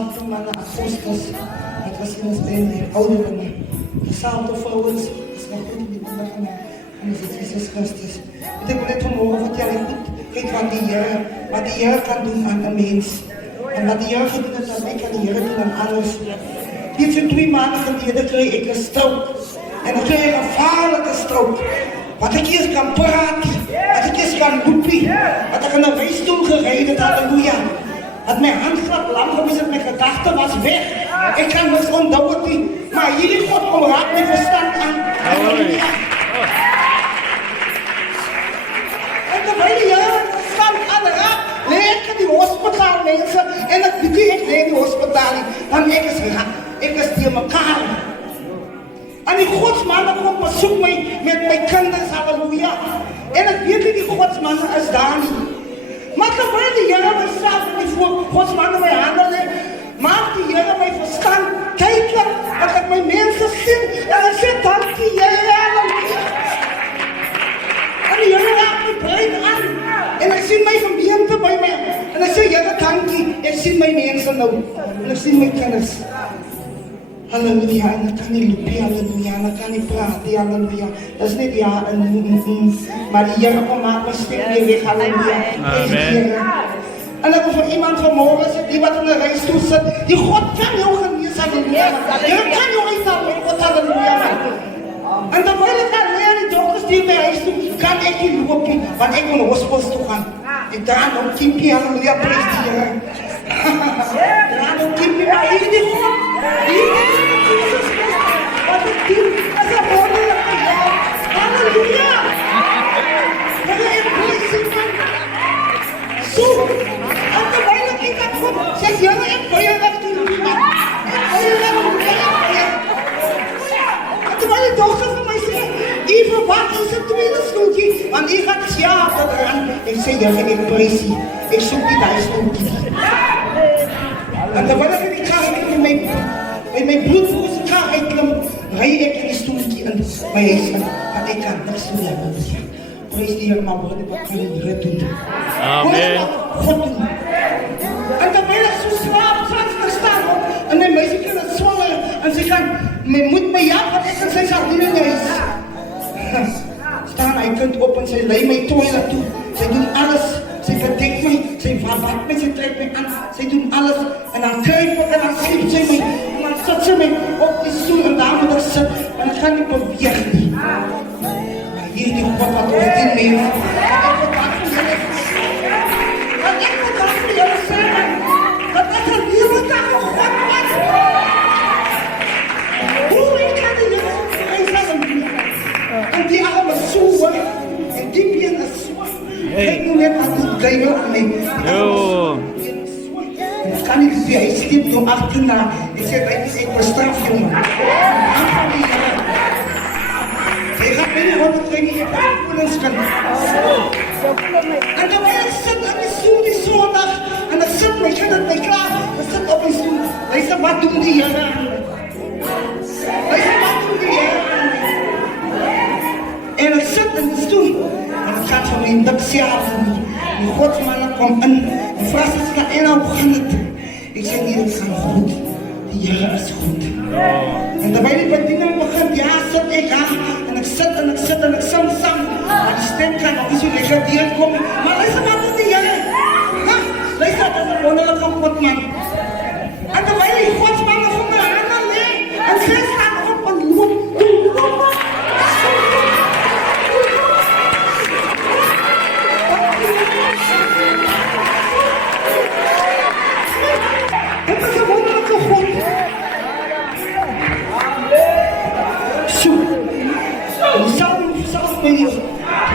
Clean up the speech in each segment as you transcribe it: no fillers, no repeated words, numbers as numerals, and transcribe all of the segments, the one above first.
12 maanden augustus. Het was in de ouderen. Dezelfde vrouwens is nog goed in de onder van mij. En is het Jezus Christus. Ik wil net vanmorgen vertellen goed. Kijk wat de Heer kan doen aan de mens. En wat de Heer gedaan heeft aan mij, kan de Heer doen aan alles. Dit zijn 2 maanden geleden kreeg ik een strook. En dan kreeg ik een gevaarlijke strook. Wat ik eerst kan praten, wat ik eerst kan lopen, wat ik in een wijstoel gereden, halleluja. Dat mijn handgrap lang geweest, mijn gedachte was weg. Ik kan me onthouden niet. Maar jullie God kom raak mijn verstand aan. Halleluja. En terwijl je verstand aan raakt, leer ik die hospitaal mensen. En dat bedoel ik in die hospitaal niet. Want ik is die elkaar. En die godsmannen komen bezoeken mij met mijn kinderen, halleluja. En ik weet niet, die godsmannen is daar niet. Maar terwijl die Heer mezelf niet voor godsmannen mij handelen, maakt die Heer mij verstand kijken, dat ik mijn mensen zie. En ik zeg, dank die Heer, halleluja. En die Heer raakt me breed aan. En ik zie mijn gemeente bij mij. En ik zeg, Heer, dank je. Ik zie mijn mensen nou. En ik zie mijn kennis. Halleluja, en dan kan niet lopen, halleluja, en dan kan niet praten, halleluja. Dat is niet ja en maar die Heer maakt mijn stem weer weg, halleluja. Amen. En dan voor iemand vanmorgen zit, die wat in de reisstoel zit, die God kan jou genezen, halleluja. Heer kan jou iets aan God, halleluja. En dan wil ik aan leren, die dokters die bij huis doen, kan ik niet lopen, want ik moet naar hospitaal toe gaan. Ik draag nog kiempje, halleluja, prijs die Heer. Draag nog kiempje, maar hier die God. Wat ik doe, dat is een wonderlijke Heer. Halleluja! Dat is een blessing van. Zo! En terwijl ik dat goed zeg, jongen, ik wil je dat doen. Ik wil je dat doen. En terwijl de dochter van mij zegt, even wat is het tweede snoetje? Want die gaat schapen eraan. Ik zeg, jongen, ik prijs je. Ik zoek die bij snoetje. En terwijl ik in die kar in mijn bloedvoers ga rij ik in die stoeltje en bij hij zegt, want ik kan niks doen, halleluja. Prijs die Heer, maar wat kan je hier doen? Amen. God doen. En terwijl ik zo slaap staan en mijn meisje kan het zwanger en ze gaan, mijn moed mij ja, want ik kan zijn sardine in huis. Staan, hij kunt op en zij leidt mij toilet toe. Zij doen alles. Zij verdekt mij, zij verwacht mij, zij trekt mij aan, zij doen alles. En dan kruip ik en dan sliept zij mij. En dan zet ze mij op die stoel en daar moet ik zitten. En dan ga ik bewegen. Maar hier die God wat ons in neemt. En ik moet dat voor jullie zeggen. Dat is een nieuwe dag van God was. Hoe ik kan die jongens zeggen. En die allemaal zo hoor. En die binnen zo. Kijk nu net aan die blijven aan mij. Ik kan niet zeggen, hij schiet nog achterna. Ik zeg, ik bestraf jongen. Hij gaat binnen wat ik denk, ik ga voelens gaan. En dan ben ik zit aan die stoel die zondag. En dan zit mij, ik ga het mij klaar. Dan zit op die stoel. Hij zegt, wat doen die hier aan? Hij zegt, wat doen die hier aan? En ik zit in de stoel. En het gaat van mijn dakzaal. Die godsmannen komen in. En vraagt ze naar en hoe gaat het? Ik zeg niet, het gaat goed. Die Heer is goed. En terwijl die bediening begint, ja, zit ik aan. En ik zit en ik zit en ik zang. Maar die stem kan nog niet zo geregeerd komen. Maar luister maar tot die Heer. Luister, dat is een wonderlijke godman. En terwijl die godsmannen van de handen leen. En zij staan op en loop.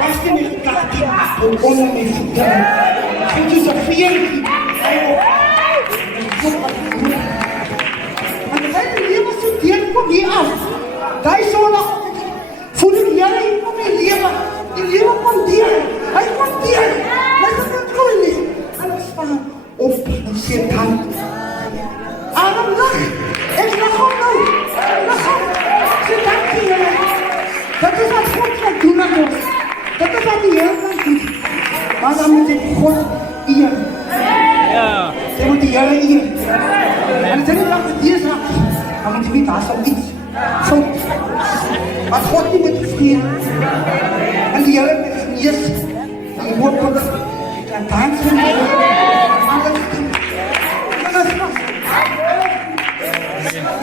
Was in mijn gedachten en onder mijn voeten. Het is een veertje. En de hele leven studeert van hier af. Daar is zo nog. Voelen jij van mijn leven? Die leven komt hier. Hij komt hier. Hij is een koning. En we staan op en zit aan. Adem lach. Ik lach ook nou. Lach ook. Zit aan hier. Dat is wat God gaat doen aan ons. Dat is wat die Heer gaat doen. Maar dan moet ik God eer. Ja. Dan moet die Heer eer. En het is niet lang met die zaak. Maar moet je niet daar zo iets. Zo. Wat God niet met verkeer. En die Heer met genees. Die hopelijk kan dansen. Alles. Alles was.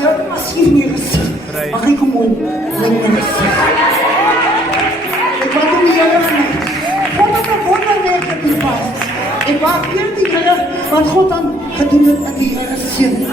Ja, misschien meer gezicht. Maar ik kom op. Ik ben gezicht. Ik wou toen die Heer met. God had een wonderwerk op die pas. Ik wou 14 jaar wat God dan gedaan heeft in die Heer zin.